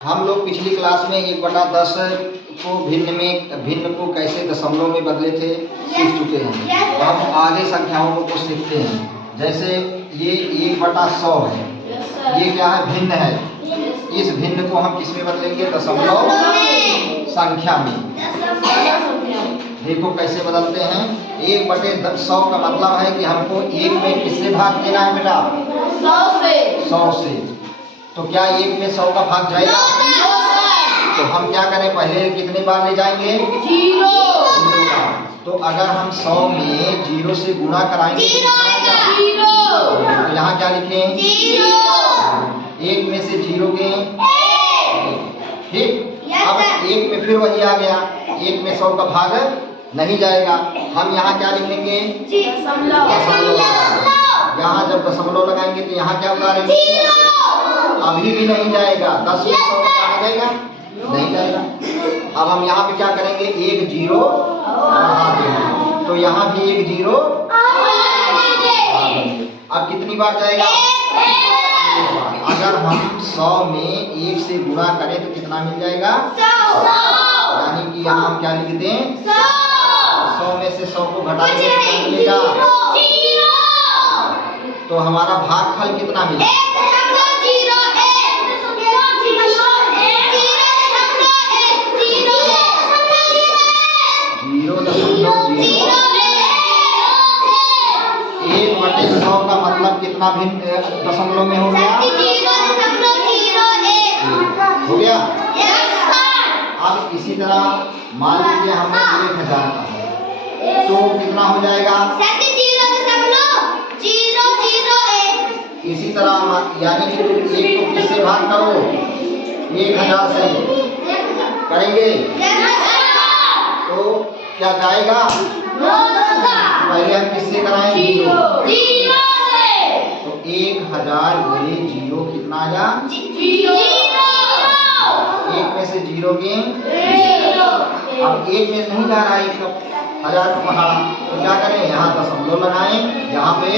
हम लोग पिछली क्लास में 1/10 को भिन्न को कैसे दशमलव में बदले थे सीख चुके हैं। तो हम आगे संख्याओं को सीखते हैं। जैसे ये 1/100 है, ये क्या है? भिन्न है। इस भिन्न को हम किस में बदलेंगे? दशमलव संख्या में। देखो कैसे बदलते हैं। 1/100 का मतलब है कि हमको 1 में किससे भाग देना है बेटा? 100 से। तो क्या 1 में 100 का भाग जाएगा? तो हम क्या करें? पहले कितने बार ले जाएंगे? 0 बार। तो अगर हम 100 में 0 से गुणा कराएंगे तो यहाँ क्या लिखें? 1 में से 0 गए, ठीक। अब 1 में फिर वही आ गया, 1 में 100 का भाग नहीं जाएगा। हम यहाँ क्या लिखेंगे? दशमलव। यहाँ जब दशमलव लगाएंगे तो यहाँ क्या उतारेंगे? अभी भी नहीं जाएगा। 10 में 100 का जाएगा? नहीं जाएगा। अब हम यहाँ पे क्या करेंगे? 1 0 बढ़ा देंगे, तो यहाँ भी 1 0। अब कितनी बार जाएगा? अगर हम 100 में 1 से गुणा करें तो कितना मिल जाएगा? 100। यानी कि यहाँ हम क्या लिख दें? 100 में से 100 को घटाएंगे तो क्या मिलेगा? तो हमारा भागफल कितना मिलेगा? 1/100 का मतलब कितना भिन्न दशमलव में हो गया? हो गया। अब इसी तरह मान लीजिए हमने 1000 का है, तो कितना हो जाएगा? इसी तरह यानी कि 1 को किससे भाग करो? 1000 से करेंगे तो क्या जाएगा? पहले हम किससे कराएं? 0 से। तो 1000 गुणे 0 कितना आया? 1 में से 0 गए, अब 1 में नहीं जा रहा है, 1000 को बढ़ा, तो क्या करें? यहाँ दशमलव लगाएं, यहाँ पे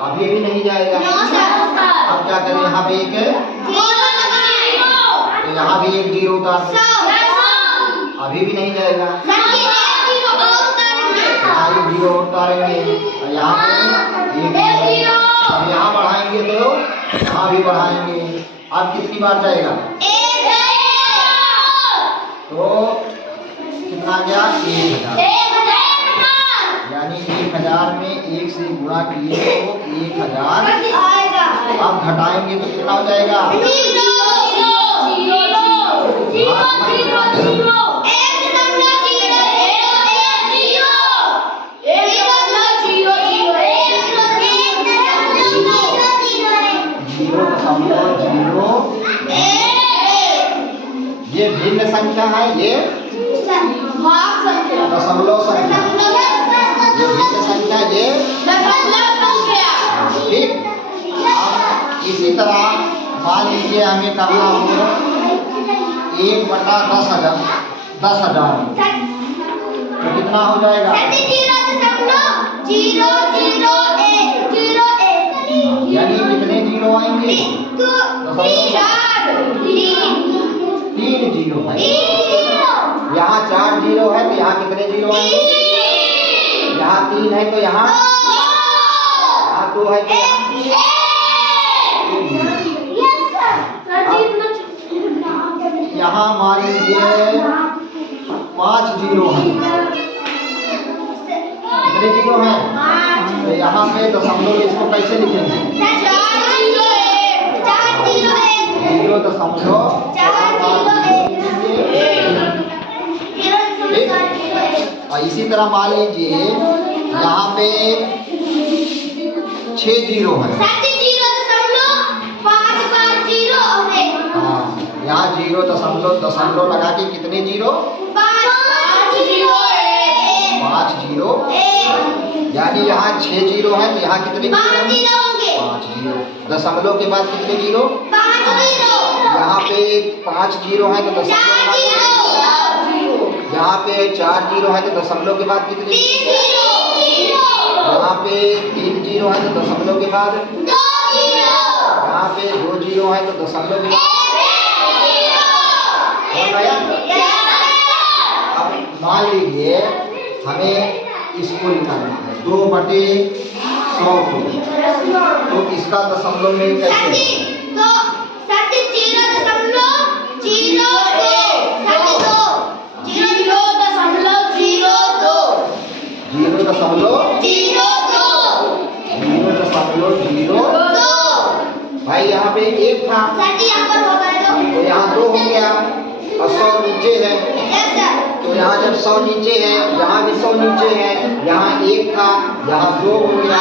अभी भी नहीं जाएगा। अब क्या करें? यहाँ पे एक, तो यहाँ भी 1 0 उतार, अभी भी नहीं जाएगा। यहाँ 1 0 उतारेंगे और यहाँ पे 1 0। अब यहाँ बढ़ाएंगे तो यहाँ भी बढ़ाएंगे। अब कितनी बार जाएगा? तो कितना गया? 1000। यानी 1000 में 1 से गुणा किए तो 1000। अब घटाएंगे तो कितना हो जाएगा? ये भिन्न संख्या है, ये दशमलव संख्या। ये भिन्न संख्या, ये ठीक। इसी तरह मान लीजिए हमें करना हो 1/10,000, तो कितना हो जाएगा? यानी कितने 0 आएंगे? 3 0 है। यहाँ 4 0 है तो यहाँ कितने 0 आएंगे? यहाँ 3 है तो यहाँ 2 है तो यहाँ मान लीजिए 5 0 है। कितने 0 हैं? तो यहाँ पे दशमलव इसको कैसे लिखेंगे? 0.4 और इसी तरह मान लीजिए यहाँ पे 6 0 है। हाँ, यहाँ 0.0 लगा के कितने 0? 5 0। यानी यहाँ 6 0 है तो यहाँ कितने 5 0। दशमलव के बाद कितने 0? यहाँ पे 5 0 है तो दशमलव, यहाँ पे 4 0 है तो दशमलव के बाद कितने? यहाँ पे 3 0 है तो दशमलव के बाद, यहाँ पे 2 0 है तो दशमलव के बाद समझ आया? अब मान लीजिए हमें इसको निकालना है 2/100 को, तो इसका दशमलव में कैसे? तो 0.02 भाई यहाँ पे 1 था तो यहाँ 2 हो गया और 100 नीचे है, तो यहाँ जब 100 नीचे है यहाँ भी 100 नीचे है, यहाँ 1 था यहाँ 2 हो गया,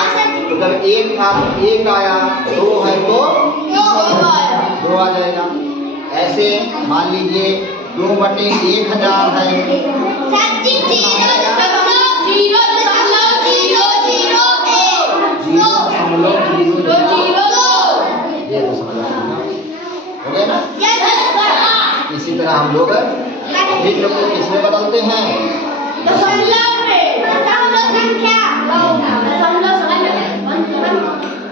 तो जब 1 था तो 1 आया, 2 है तो 2 आ जाएगा। ऐसे मान लीजिए 2/1000 है, ये तो समझ हो गया ना? इसी तरह हम लोग भिन्न को किसमें बदलते हैं?